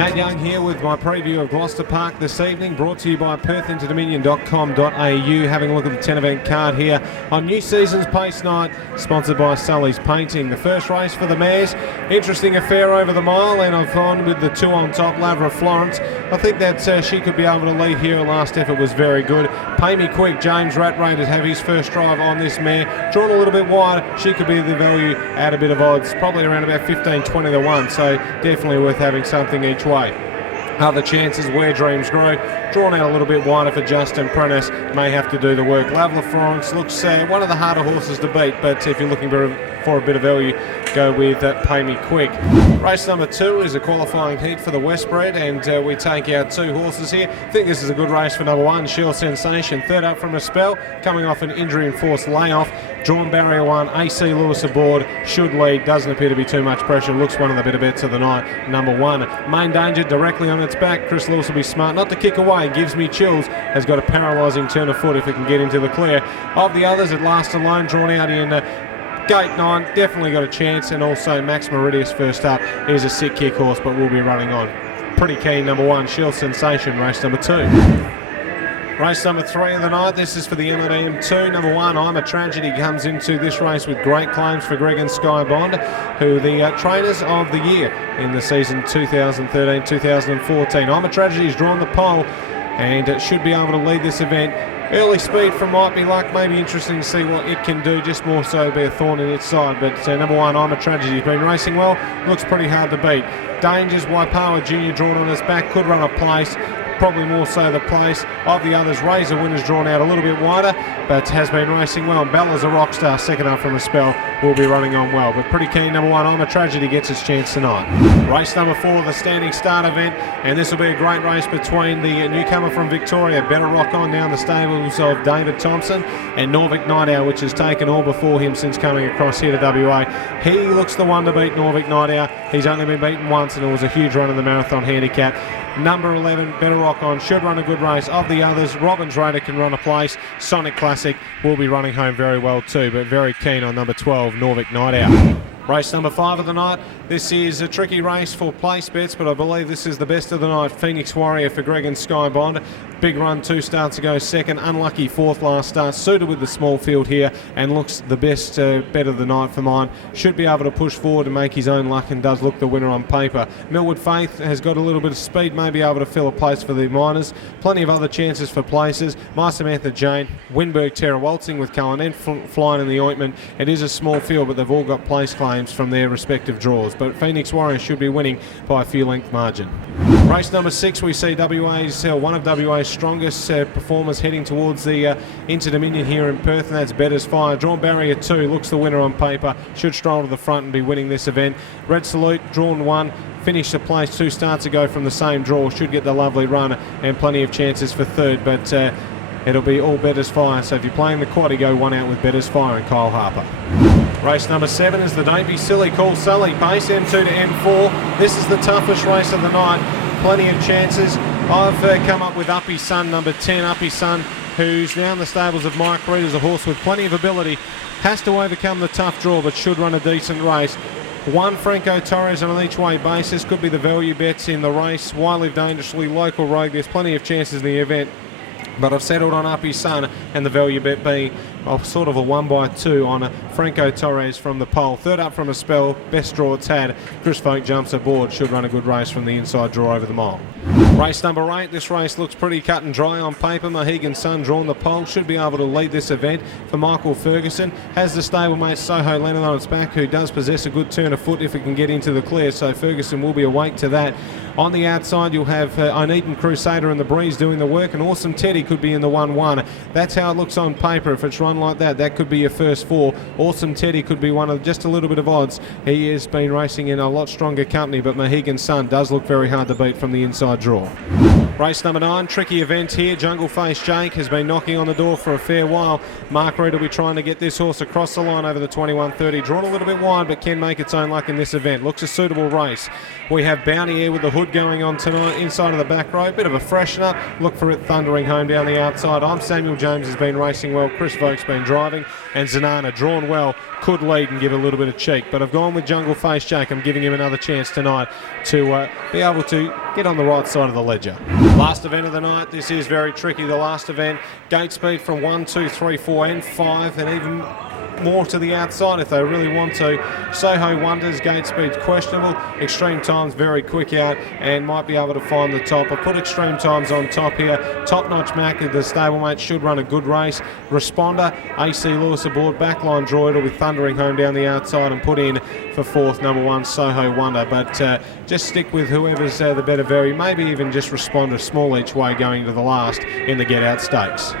Matt Young here with my preview of Gloucester Park this evening, brought to you by perthinterdominion.com.au. Having a look at the 10 event card here on New Season's Pace Night, sponsored by Sully's Painting. The first race for the mares, interesting affair over the mile, and I've gone with the two on top, Lavra Florence. I think that she could be able to lead here. Last effort was very good. Pay Me Quick, James Rattray to have his first drive on this mare. Drawn a little bit wide, she could be the value at a bit of odds, probably around about 15-20 to 1, so definitely worth having something each way. Other chances, Where Dreams Grow, drawn out a little bit wider for Justin Prentice, may have to do the work. Lavra Florence looks one of the harder horses to beat, but if you're looking for a bit of value, go with Pay Me Quick. Race number 2 is a qualifying heat for the Westbred, and we take out two horses here. I think this is a good race for number 1, Shell Sensation. Third up from a spell, coming off an injury-enforced layoff. Drawn barrier 1, AC Lewis aboard, should lead, doesn't appear to be too much pressure, looks one of the better bets of the night. Number 1, Main Danger directly on its back. Chris Lewis will be smart not to kick away, Gives Me Chills, has got a paralysing turn of foot if it can get into the clear. Of the others, At Last Alone, drawn out in Gate 9, definitely got a chance, and also Max Meridius first up. He's a sick kick horse, but will be running on. Pretty keen, number 1, Shell Sensation, race number 2. Race number 3 of the night, this is for the MODM2. Number 1, I'm a Tragedy, comes into this race with great claims for Greg and Sky Bond, who are the trainers of the year in the season 2013-2014. I'm a Tragedy has drawn the pole, and it should be able to lead this event. Early speed from Might Be Luck, may be interesting to see what it can do, just more so be a thorn in its side. But number 1, I'm a Tragedy, has been racing well, looks pretty hard to beat. Dangers, Waipawa Jr. drawn on his back, could run a place, probably more so the place. Of the others, Razor Winner's drawn out a little bit wider, but has been racing well. Bella's a rock star, second up from a spell, will be running on well. But pretty keen, number 1, I'm a Tragedy, gets its chance tonight. Race number 4, the Standing Start event, and this will be a great race between the newcomer from Victoria, Better Rock On, down the stables of David Thompson, and Norvik Night Owl, which has taken all before him since coming across here to WA. He looks the one to beat, Norvik Night Owl. He's only been beaten once, and it was a huge run in the marathon handicap. Number 11, Better Rock On, should run a good race. Of the others, Robbins Raider can run a place. Sonic Classic will be running home very well too, but very keen on number 12, Norvik Night Owl. Race number 5 of the night. This is a tricky race for place bets, but I believe this is the best of the night. Phoenix Warrior for Greg and Sky Bond. Big run 2 starts ago, second. Unlucky 4th last start. Suited with the small field here, and looks the best bet of the night for mine. Should be able to push forward and make his own luck, and does look the winner on paper. Millwood Faith has got a little bit of speed, may be able to fill a place for the minors. Plenty of other chances for places. My Samantha Jane, Winberg Terra waltzing with Cullen, and Flying in the Ointment. It is a small field, but they've all got place claims from their respective draws. But Phoenix Warrior should be winning by a few length margin. Race number 6, we see WA's one of WA's strongest performers heading towards the Inter-Dominion here in Perth, and that's Better's Fire. Drawn barrier 2, looks the winner on paper, should stroll to the front and be winning this event. Red Salute, drawn 1, finished the place 2 starts ago from the same draw, should get the lovely run and plenty of chances for third, but it'll be all Better's Fire. So if you're playing the quad, you go one out with Better's Fire and Kyle Harper. Race number 7 is the Don't Be Silly Call Sully Pace, M2 to M4. This is the toughest race of the night. Plenty of chances. I've come up with Uppy Sun, number 10, Uppy Sun, who's now in the stables of Mike Reid, as a horse with plenty of ability. Has to overcome the tough draw, but should run a decent race. 1, Franco Torres on an each-way basis. Could be the value bets in the race. Why Live Dangerously, Local Rogue. There's plenty of chances in the event, but I've settled on Uppy Sun, and the value bet being sort of a 1x2 on a Franco Torres from the pole. Third up from a spell, best draw it's had. Chris Folk jumps aboard, should run a good race from the inside draw over the mile. Race number 8, this race looks pretty cut and dry on paper. Mohegan Sun drawn the pole, should be able to lead this event for Michael Ferguson. Has the stablemate Soho Lennon on its back, who does possess a good turn of foot if it can get into the clear, so Ferguson will be awake to that. On the outside, you'll have Uneaten Crusader and the Breeze doing the work, and Awesome Teddy could be in the 1-1. That's how it looks on paper. If it's run like that, that could be your first 4. Awesome Teddy could be one of just a little bit of odds. He has been racing in a lot stronger company, but Mohegan Sun does look very hard to beat from the inside draw. Race number 9, tricky event here. Jungle Face Jake has been knocking on the door for a fair while. Mark Reed will be trying to get this horse across the line over the 21.30. Drawn a little bit wide, but can make its own luck in this event. Looks a suitable race. We have Bounty Air with the hood going on tonight inside of the back row. Bit of a freshener. Look for it thundering home down the outside. I'm Samuel James, has been racing well. Chris Vokes been driving. And Zanana, drawn well, could lead and give a little bit of cheek. But I've gone with Jungle Face Jake. I'm giving him another chance tonight to be able to get on the right side of the ledger. Last event of the night. This is very tricky. The last event. Gate speed from 1, 2, 3, 4 and 5, and even more to the outside if they really want to. Soho Wonders, gate speed's questionable. Extreme Time's very quick out and might be able to find the top. I put Extreme Times on top here. Top Notch Mac, the stablemate, should run a good race. Responder, AC Lewis aboard. Backline Droid will be thundering home down the outside and put in for 4th, number 1, Soho Wonder. But just stick with whoever's the better very. Maybe even just Responder, small each way going to the last in the Get Out Stakes.